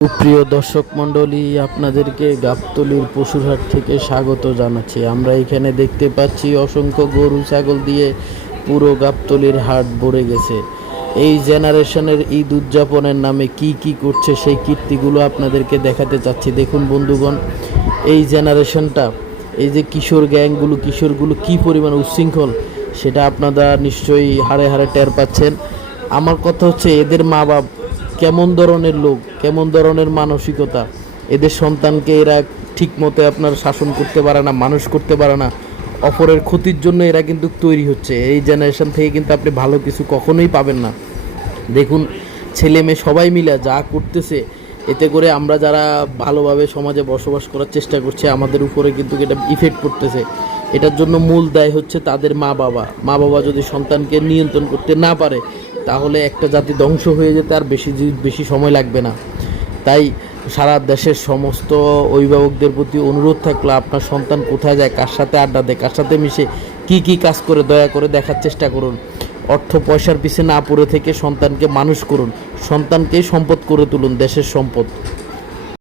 সুপ্রিয় দর্শক মণ্ডলী, আপনাদেরকে গাবতলীর পশুরহাট থেকে স্বাগত জানাচ্ছি। আমরা এখানে দেখতে পাচ্ছি অসংখ্য গরু ছাগল দিয়ে পুরো গাবতলীর হাট ভরে গেছে। এই জেনারেশনের ঈদ উদযাপনের নামে কি কি করছে সেই কীর্তিগুলো আপনাদেরকে দেখাতে চাচ্ছি। দেখুন বন্ধুগণ, এই জেনারেশনটা, এই যে কিশোরগুলো কি পরিমাণ উচ্ছৃঙ্খল সেটা আপনারা নিশ্চয়ই হাড়ে হাড়ে টের পাচ্ছেন। আমার কথা হচ্ছে, এদের মা বাপ কেমন ধরনের লোক, কেমন ধরনের মানসিকতা। এদের সন্তানকে এরা ঠিক মতো আপনার শাসন করতে পারে না, মানুষ করতে পারে না। অপরের ক্ষতির জন্য এরা কিন্তু তৈরি হচ্ছে। এই জেনারেশন থেকে কিন্তু আপনি ভালো কিছু কখনোই পাবেন না। দেখুন, ছেলে মেয়ে সবাই মিলে যা করতেছে, এতে করে আমরা যারা ভালোভাবে সমাজে বসবাস করার চেষ্টা করছি, আমাদের উপরে কিন্তু এটা ইফেক্ট পড়তেছে। এটার জন্য মূল দায় হচ্ছে তাদের মা বাবা যদি সন্তানকে নিয়ন্ত্রণ করতে না পারে, তাহলে একটা জাতি ধ্বংস হয়ে যেতে আর বেশি সময় লাগবে না। তাই সারা দেশের সমস্ত অভিভাবকদের প্রতি অনুরোধ থাকলো, আপনার সন্তান কোথায় যায়, কার সাথে আড্ডা দেয়, কার সাথে মিশে কি কাজ করে, দয়া করে দেখার চেষ্টা করুন। অর্থ পয়সার পিছে না পড়ে থেকে সন্তানকে মানুষ করুন, সন্তানকেই সম্পদ করে তুলুন, দেশের সম্পদ।